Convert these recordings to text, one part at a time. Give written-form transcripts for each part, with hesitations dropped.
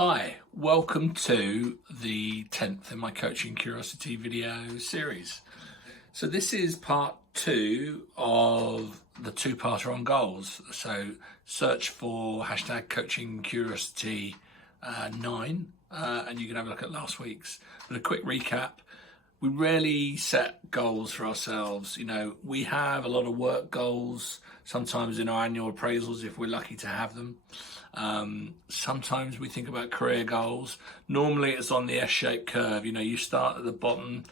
Hi, welcome to the 10th in my Coaching Curiosity video series. So this is part 2 of the two-parter on goals. So search for hashtag Coaching Curiosity 9 and you can have a look at last week's. But a quick recap, we rarely set goals for ourselves. You know, we have a lot of work goals, sometimes in our annual appraisals if we're lucky to have them. Sometimes we think about career goals. Normally it's on the S-shaped curve. You know, you start at the bottom,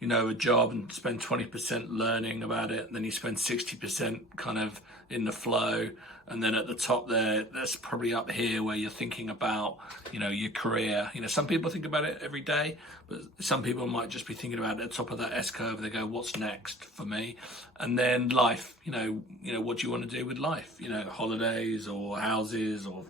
you know, a job and spend 20% learning about it, and then you spend 60% kind of in the flow, and then at the top there, that's probably up here where you're thinking about, you know, your career. You know, some people think about it every day, but some people might just be thinking about it at the top of that S curve. They go, what's next for me? And then life, you know, what do you want to do with life? You know, holidays or houses or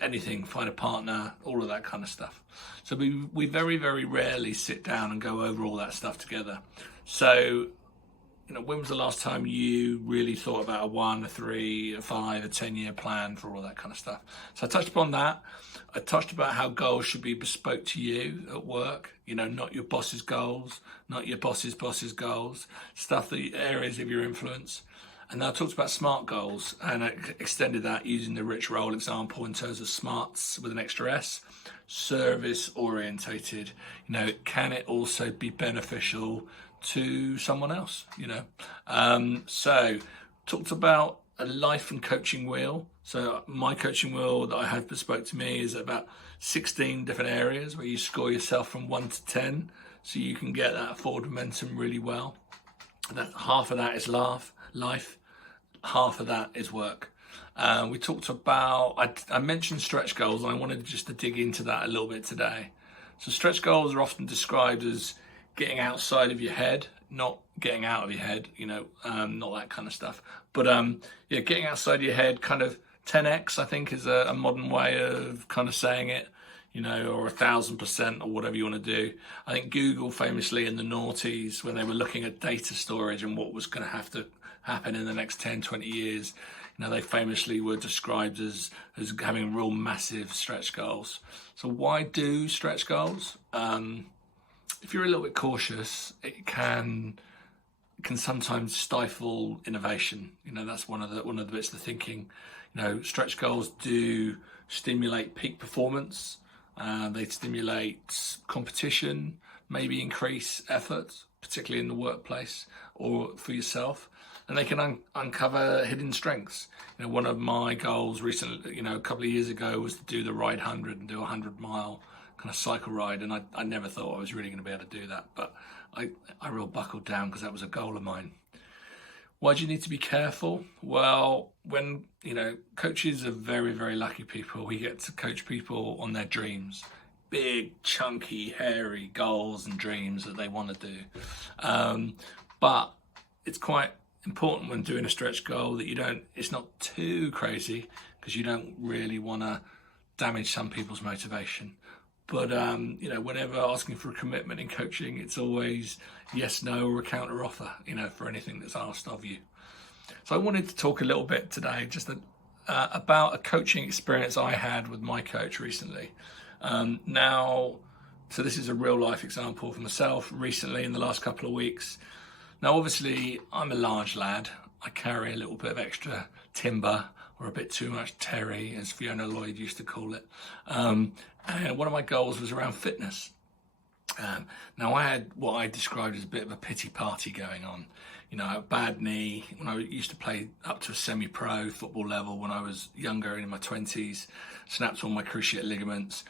anything, find a partner, all of that kind of stuff. So we very, very rarely sit down and go over all that stuff together. So, you know, when was the last time you really thought about a 1, a 3, a 5, a 10-year plan for all that kind of stuff? So I touched upon that. I touched about how goals should be bespoke to you at work, you know, not your boss's goals, not your boss's goals, stuff that areas of your influence. And then I talked about SMART goals, and I extended that using the rich role example in terms of SMARTs with an extra S, service orientated. You know, can it also be beneficial to someone else, you know? So talked about a life and coaching wheel. So my coaching wheel that I have bespoke to me is about 16 different areas where you score yourself from 1 to 10, so you can get that forward momentum really well. That half of that is life, half of that is work. We talked about, I mentioned stretch goals, and I wanted just to dig into that a little bit today. So stretch goals are often described as getting outside of your head, not getting out of your head, you know, not that kind of stuff. But yeah, getting outside your head, kind of 10x, I think, is a modern way of kind of saying it, you know, or 1,000% or whatever you want to do. I think Google famously in the noughties, when they were looking at data storage and what was going to have to happen in the next 10, 20 years, you know, they famously were described as having real massive stretch goals. So why do stretch goals? If you're a little bit cautious, it can sometimes stifle innovation. You know, that's one of the bits of the thinking. You know, stretch goals do stimulate peak performance. They stimulate competition, maybe increase effort, particularly in the workplace or for yourself. And they can uncover hidden strengths. You know, one of my goals recently, you know, a couple of years ago, was to do the Ride 100 and do a 100-mile kind of cycle ride. And I never thought I was really going to be able to do that. But I real buckled down because that was a goal of mine. Why do you need to be careful? Well, when, you know, coaches are very, very lucky people. We get to coach people on their dreams, big, chunky, hairy goals and dreams that they want to do. But it's quite important when doing a stretch goal that it's not too crazy, because you don't really want to damage some people's motivation. But, you know, whenever asking for a commitment in coaching, it's always yes, no, or a counter offer, you know, for anything that's asked of you. So I wanted to talk a little bit today just about a coaching experience I had with my coach recently. So this is a real life example for myself recently in the last couple of weeks. Now, obviously, I'm a large lad. I carry a little bit of extra timber, or a bit too much terry, as Fiona Lloyd used to call it. And one of my goals was around fitness. Now, I had what I described as a bit of a pity party going on. You know, a bad knee. When I used to play up to a semi-pro football level when I was younger, in my 20s, snapped all my cruciate ligaments.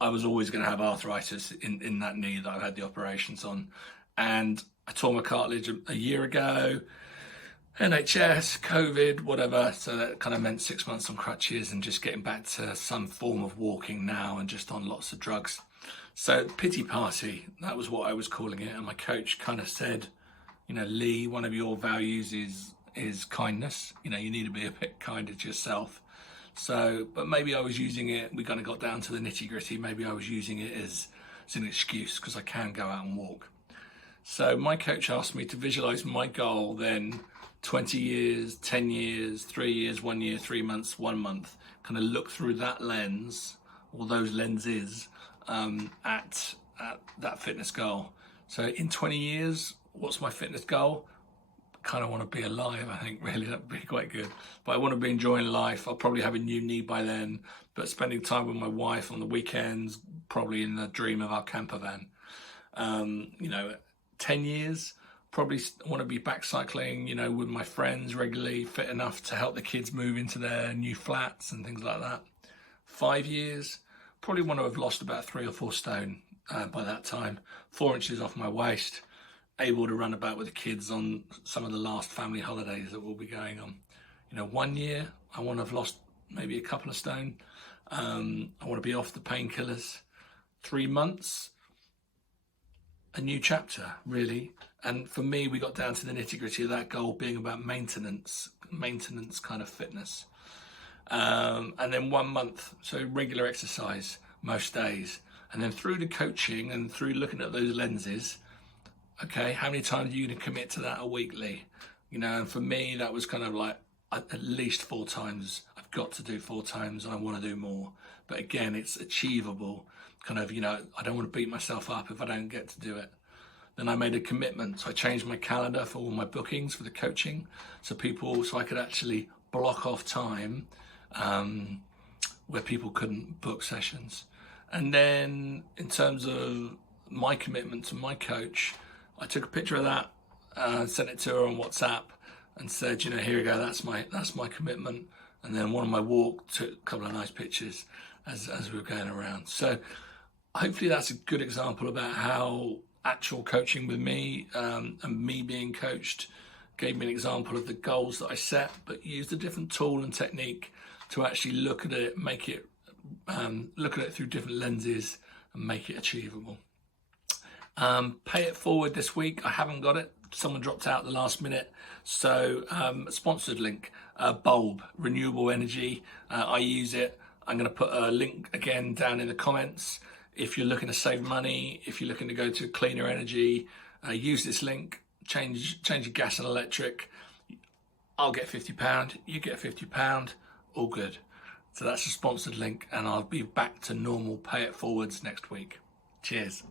I was always going to have arthritis in that knee that I've had the operations on. And I tore my cartilage a year ago. NHS, COVID, whatever. So that kind of meant 6 months on crutches and just getting back to some form of walking now, and just on lots of drugs. So pity party, that was what I was calling it. And my coach kind of said, you know, Lee, one of your values is kindness. You know, you need to be a bit kinder to yourself. So, but maybe I was using it, we kind of got down to the nitty gritty. Maybe I was using it as an excuse because I can go out and walk. So my coach asked me to visualize my goal then 20 years, 10 years, 3 years, 1 year, 3 months, 1 month, kind of look through that lens or those lenses at that fitness goal. So in 20 years, what's my fitness goal? Kind of want to be alive, I think, really. That'd be quite good. But I want to be enjoying life. I'll probably have a new knee by then, but spending time with my wife on the weekends, probably in the dream of our camper van. 10 years, probably want to be back cycling, with my friends regularly, fit enough to help the kids move into their new flats and things like that. 5 years, probably want to have lost about 3 or 4 stone by that time, 4 inches off my waist, able to run about with the kids on some of the last family holidays that will be going on. 1 year, I want to have lost maybe a couple of stone. I want to be off the painkillers. 3 months, a new chapter, really. And for me, we got down to the nitty-gritty of that goal being about maintenance kind of fitness. And then 1 month, so regular exercise most days. And then through the coaching and through looking at those lenses, okay, how many times are you going to commit to that weekly? And for me, that was kind of like at least 4 times. I've got to do 4 times and I want to do more. But again, it's achievable. Kind of, I don't want to beat myself up if I don't get to do it. Then I made a commitment. So I changed my calendar for all my bookings for the coaching so I could actually block off time where people couldn't book sessions. And then in terms of my commitment to my coach, I took a picture of that, sent it to her on WhatsApp and said, here we go, that's my commitment. And then one of my walk took a couple of nice pictures as we were going around. So hopefully that's a good example about how actual coaching with me and me being coached gave me an example of the goals that I set, but used a different tool and technique to actually look at it, look at it through different lenses and make it achievable. Pay it forward this week. I haven't got it. Someone dropped out at the last minute. So sponsored link, bulb, renewable energy. I use it. I'm going to put a link again down in the comments. If you're looking to save money, if you're looking to go to cleaner energy, use this link, change your gas and electric. I'll get £50, you get £50, all good. So that's a sponsored link and I'll be back to normal pay it forwards next week. Cheers.